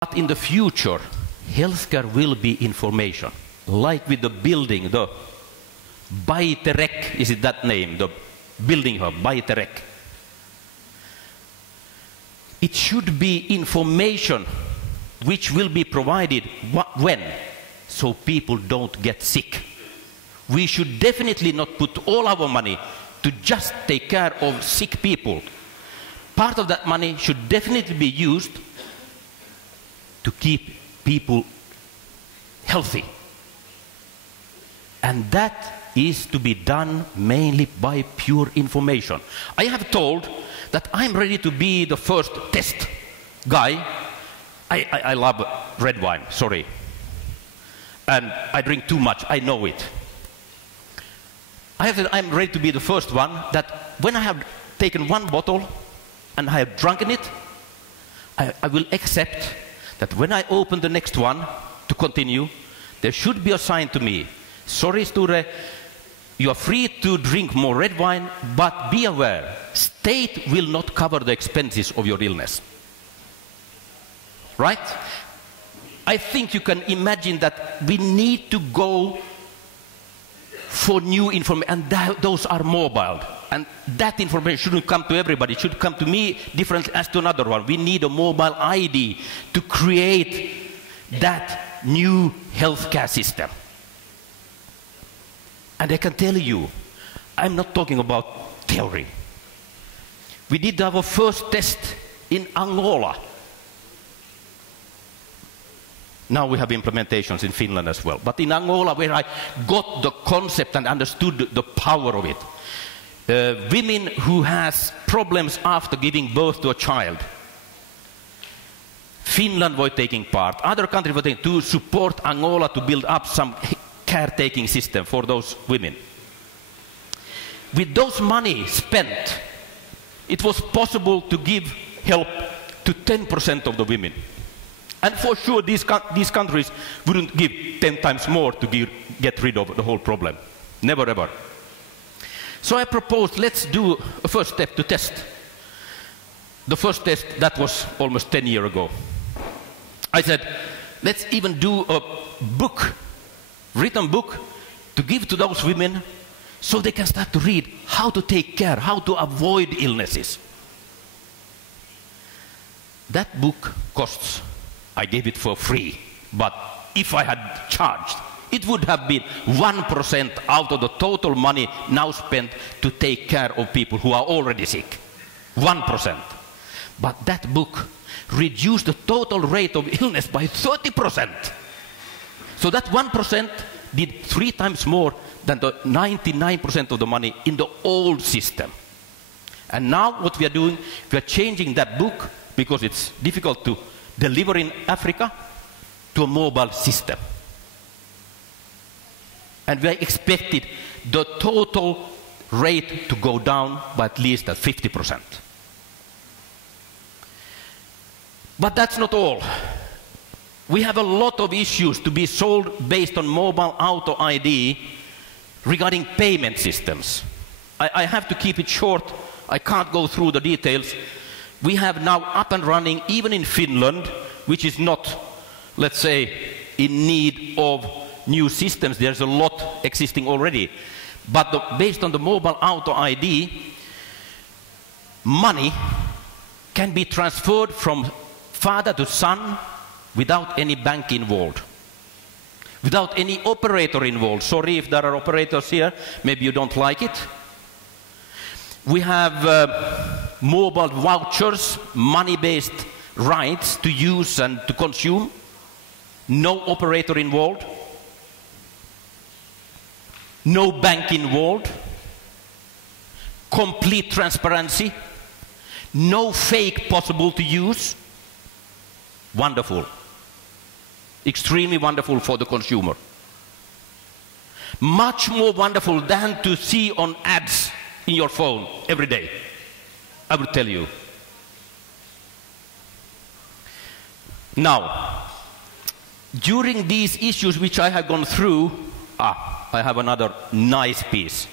But in the future, healthcare will be information. Like with the building, the Baiterek, is it that name? The building hub, Baiterek. It should be information which will be provided when, so people don't get sick. We should definitely not put all our money to just take care of sick people. Part of that money should definitely be used to keep people healthy. And that is to be done mainly by pure information. I have told that I'm ready to be the first test guy. I love red wine, sorry. And I drink too much, I know it. I have said I'm ready to be the first one that when I have taken one bottle and I have drunken it, I will accept that when I open the next one to continue, there should be a sign to me. Sorry, Sture, you are free to drink more red wine, but be aware, state will not cover the expenses of your illness. Right? I think you can imagine that we need to go for new information, and those are mobile. And that information shouldn't come to everybody, it should come to me differently as to another one. We need a mobile ID to create that new healthcare system. And I can tell you, I'm not talking about theory. We did our first test in Angola. Now we have implementations in Finland as well. But in Angola, where I got the concept and understood the power of it, women who has problems after giving birth to a child, Finland was taking part. Other countries were taking to support Angola to build up some caretaking system for those women. With those money spent, it was possible to give help to 10% of the women. And for sure, these countries wouldn't give 10 times more to get rid of the whole problem. Never ever. So I proposed, let's do a first step to test. The first test, that was almost 10 years ago. I said, let's even do a book, written book, to give to those women so they can start to read how to take care, how to avoid illnesses. That book costs, I gave it for free, but if I had charged, it would have been 1% out of the total money now spent to take care of people who are already sick. 1%. But that book reduced the total rate of illness by 30%. So that 1% did 3 times more than the 99% of the money in the old system. And now what we are doing, we are changing that book, because it's difficult to deliver in Africa, to a mobile system. And we expected the total rate to go down by at least 50%. But that's not all. We have a lot of issues to be solved based on mobile auto ID regarding payment systems. I have to keep it short. I can't go through the details. We have now up and running, even in Finland, which is not, let's say, in need of new systems. There's a lot existing already. But based on the mobile auto ID, money can be transferred from father to son without any bank involved, without any operator involved. Sorry if there are operators here, maybe you don't like it. We have mobile vouchers, money-based rights to use and to consume. No operator involved. No bank involved. Complete transparency. No fake possible to use. Wonderful. Extremely wonderful for the consumer. Much more wonderful than to see on ads in your phone every day, I will tell you. Now, during these issues which I have gone through, I have another nice piece.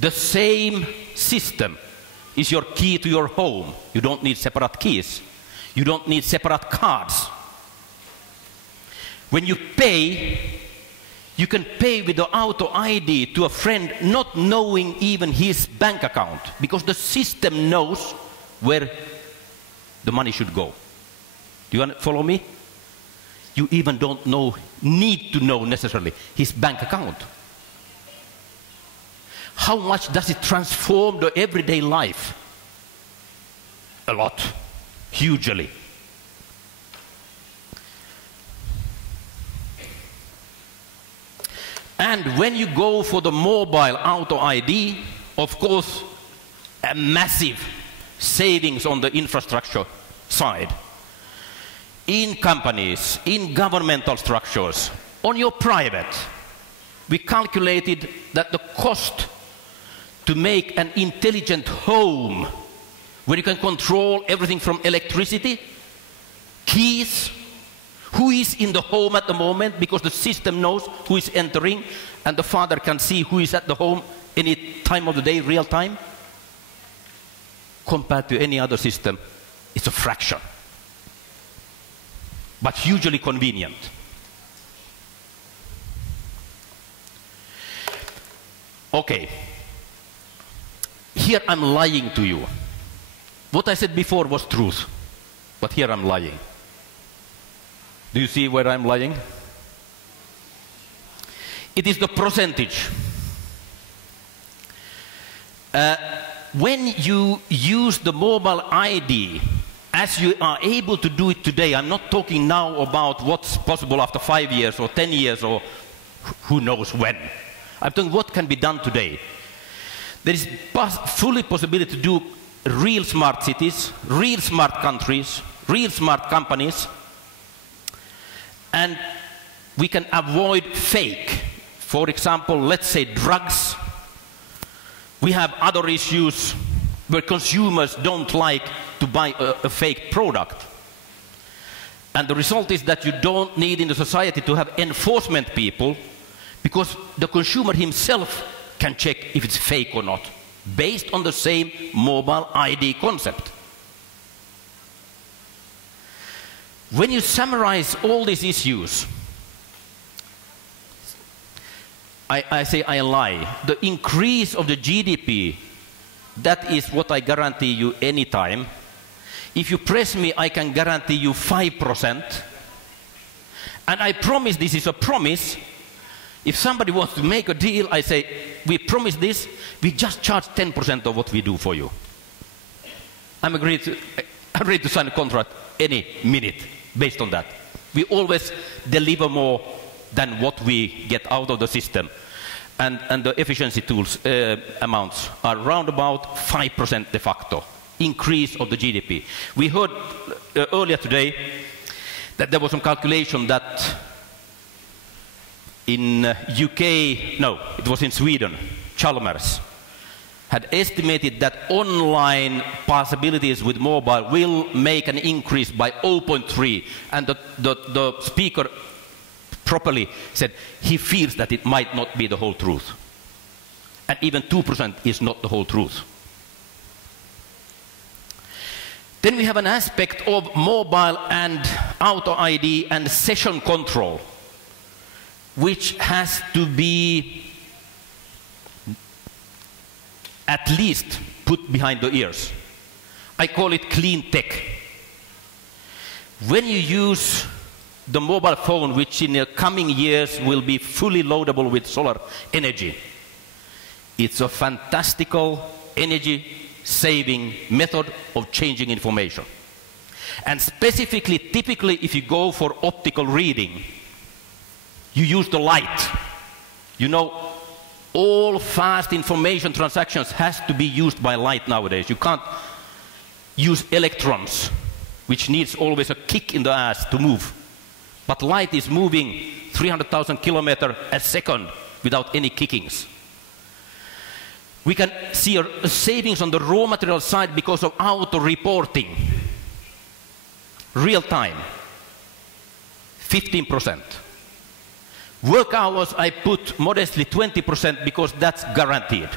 The same system is your key to your home. You don't need separate keys. You don't need separate cards. When you pay, you can pay with the auto ID to a friend not knowing even his bank account, because the system knows where the money should go. Do you follow me? You even don't need to know necessarily his bank account. How much does it transform the everyday life? A lot, hugely. And when you go for the mobile auto ID, of course, a massive savings on the infrastructure side. In companies, in governmental structures, on your private, we calculated that the cost to make an intelligent home where you can control everything from electricity, keys, who is in the home at the moment, because the system knows who is entering, and the father can see who is at the home any time of the day, real time. Compared to any other system, it's a fraction. But hugely convenient. Okay. Here I'm lying to you. What I said before was truth, but here I'm lying. Do you see where I'm lying? It is the percentage. When you use the mobile ID, as you are able to do it today, I'm not talking now about what's possible after 5 years or 10 years or who knows when. I'm talking what can be done today. There is fully possibility to do real smart cities, real smart countries, real smart companies, and we can avoid fake. For example, let's say drugs. We have other issues where consumers don't like to buy a fake product. And the result is that you don't need in the society to have enforcement people, because the consumer himself can check if it's fake or not, based on the same mobile ID concept. When you summarize all these issues, I say I lie. The increase of the GDP, that is what I guarantee you anytime. If you press me, I can guarantee you 5%. And I promise, this is a promise. If somebody wants to make a deal, I say, we promise this, we just charge 10% of what we do for you. I'm ready to sign a contract any minute based on that. We always deliver more than what we get out of the system. And the efficiency tools amounts are around about 5% de facto increase of the GDP. We heard earlier today that there was some calculation that in UK, no, it was in Sweden, Chalmers had estimated that online possibilities with mobile will make an increase by 0.3, and the speaker properly said he feels that it might not be the whole truth. And even 2% is not the whole truth. Then we have an aspect of mobile and auto ID and session control, which has to be at least put behind the ears. I call it clean tech. When you use the mobile phone, which in the coming years will be fully loadable with solar energy, it's a fantastical energy-saving method of changing information. And specifically, typically, if you go for optical reading, you use the light. You know, all fast information transactions has to be used by light nowadays. You can't use electrons, which needs always a kick in the ass to move. But light is moving 300,000 kilometers a second without any kickings. We can see a savings on the raw material side because of auto reporting. Real time, 15%. Work hours, I put modestly 20% because that's guaranteed.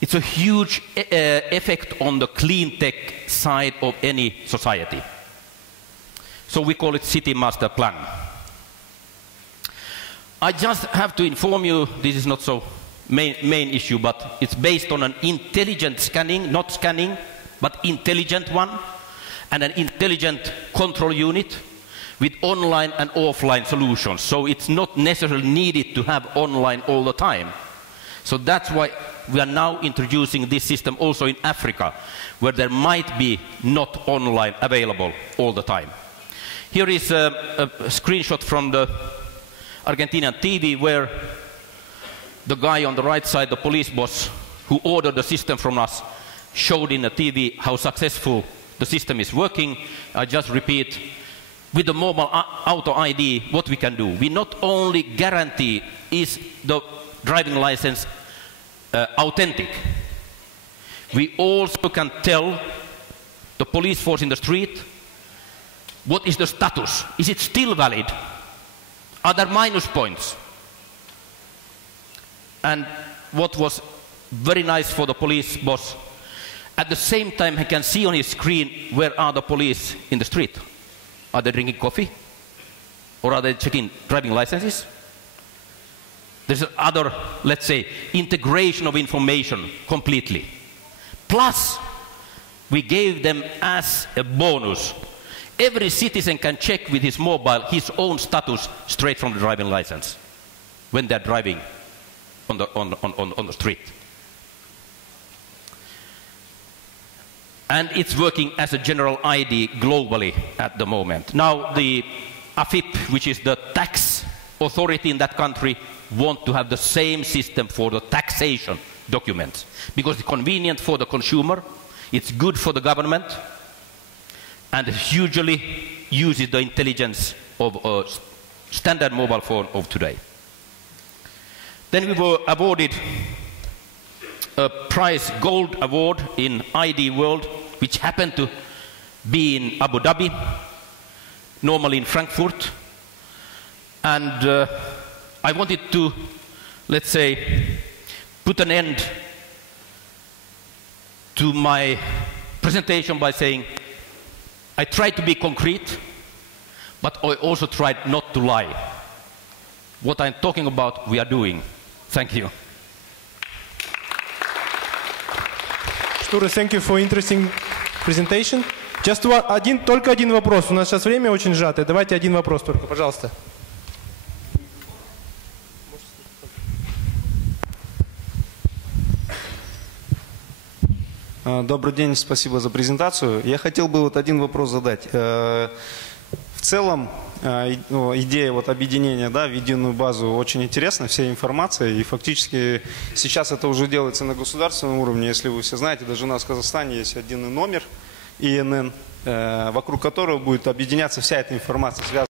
It's a huge effect on the clean tech side of any society. So we call it City Master Plan. I just have to inform you, this is not so main issue, but it's based on an intelligent scanning, not scanning, but intelligent one, and an intelligent control unit with online and offline solutions. So it's not necessarily needed to have online all the time. So that's why we are now introducing this system also in Africa, where there might be not online available all the time. Here is a screenshot from the Argentinian TV where the guy on the right side, the police boss who ordered the system from us, showed in the TV how successful the system is working. I just repeat, with the mobile auto ID, what we can do. We not only guarantee is the driving license authentic, we also can tell the police force in the street what is the status. Is it still valid? Are there minus points? And what was very nice for the police boss, at the same time he can see on his screen where are the police in the street. Are they drinking coffee? Or are they checking driving licenses? There's other, let's say, integration of information completely. Plus, we gave them as a bonus. Every citizen can check with his mobile his own status straight from the driving license when they're driving on the street. And it's working as a general ID globally at the moment. Now the AFIP, which is the tax authority in that country, want to have the same system for the taxation documents because it's convenient for the consumer, it's good for the government, and hugely uses the intelligence of a standard mobile phone of today. Then we were awarded a prize, Gold Award in ID World, which happened to be in Abu Dhabi, normally in Frankfurt. And I wanted to, let's say, put an end to my presentation by saying I tried to be concrete, but I also tried not to lie. What I'm talking about, we are doing. Thank you. Штура, thank you for interesting presentation. Just только один вопрос. У нас сейчас время очень сжатое. Давайте один вопрос только, пожалуйста. Добрый день, спасибо за презентацию. Я хотел бы вот один вопрос задать. В целом, идея вот объединения, да, в единую базу очень интересна, вся информация, и фактически сейчас это уже делается на государственном уровне. Если вы все знаете, даже у нас в Казахстане есть единый номер ИНН, вокруг которого будет объединяться вся эта информация, связанная